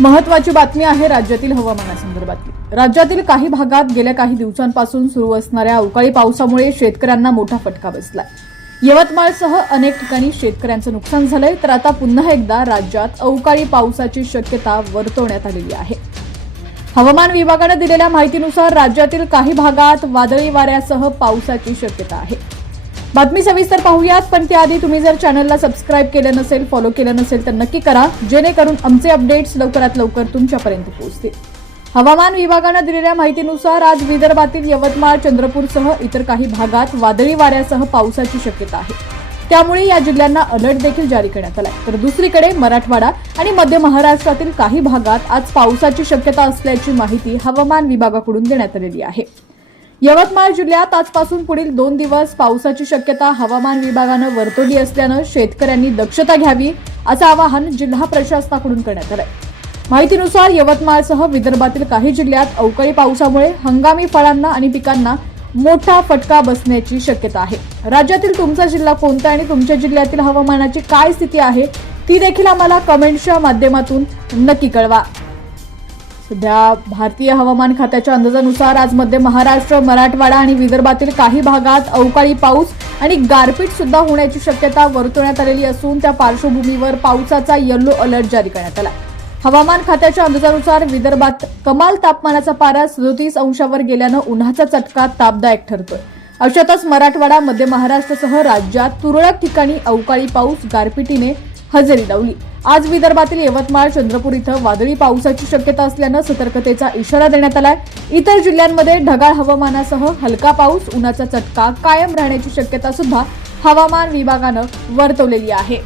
महत्त्वाची बातमी आहे राज्यातील हवामानासंदर्भातली। राज्यातील काही भागात गेल्या काही दिवसांपासून सुरू असणाऱ्या अवकाळी पावसामुळे शेतकऱ्यांना मोठा फटका बसलाय। यवतमाळसह अनेक ठिकाणी शेतकऱ्यांचं नुकसान झालंय, तर आता पुन्हा एकदा राज्यात अवकाळी पावसाची शक्यता वर्तवण्यात आलेली आहे। हवामान विभागाने दिलेल्या माहितीनुसार राज्यातील काही भागात वादळी वाऱ्यासह पावसाची शक्यता आहे। बातमी सविस्तर पाहूयात, पण त्याआधी तुम्ही जर चॅनलला सबस्क्राइब केलं नसेल, फॉलो केलं नसेल तर नक्की करा, जेणेकरून आमचे अपडेट्स लवकरात लवकर तुमच्यापर्यंत पोहोचतील। हवामान विभागाने दिलेल्या माहितीनुसार आज विदर्भातील यवतमाळ, चंद्रपूरसह इतर काही भागात वादळी वाऱ्यासह पावसाची शक्यता आहे। त्यामुळे या जिल्ह्यांना अलर्ट देखील जारी करण्यात आलाय। तर दुसरीकडे मराठवाडा आणि मध्य महाराष्ट्रातील काही भागात आज पावसाची शक्यता असल्याची माहिती हवामान विभागाकडून देण्यात आलेली आहे। यवतमाळ जिल्ह्यात आजपासून पुढील 2 दिवस पावसाची शक्यता हवामान विभागानं वर्तवली असल्यानं शेतकऱ्यांनी दक्षता घ्यावी असं आवाहन जिल्हा प्रशासनाकडून करण्यात आलंय। माहितीनुसार यवतमाळसह विदर्भातील काही जिल्ह्यात अवकाळी पावसामुळे हंगामी फळांना आणि पिकांना मोठा फटका बसण्याची शक्यता आहे। राज्यातील तुमचा जिल्हा कोणता आणि तुमच्या जिल्ह्यातील हवामानाची काय स्थिती आहे ती देखील आम्हाला कमेंट्सच्या माध्यमातून नक्की कळवा। सध्या भारतीय हवामान खात्याच्या अंदाजानुसार आज मध्य महाराष्ट्र, मराठवाडा आणि विदर्भातील काही भागात अवकाळी पाऊस आणि गारपीट सुद्धा होण्याची शक्यता वर्तवण्यात आलेली असून त्या पार्श्वभूमीवर पावसाचा येलो अलर्ट जारी करण्यात आला। हवामान खात्याच्या अंदाजानुसार विदर्भात कमाल तापमानाचा पारा 37 अंशावर गेल्यानं उन्हाचा चटका तापदायक ठरतोय। अशातच मराठवाडा, मध्य महाराष्ट्रासह राज्यात तुरळक ठिकाणी अवकाळी पाऊस गारपिटीने हजेरी लावली। आज विदर्भातील यवतमाळ, चंद्रपूर इथं वादळी पावसाची शक्यता असल्यानं सतर्कतेचा इशारा देण्यात आलाय। इतर जिल्ह्यांमध्ये ढगाळ हवामानासह हलका पाऊस, उन्हाचा चटका कायम राहण्याची शक्यता सुद्धा हवामान विभागानं वर्तवलेली आहे।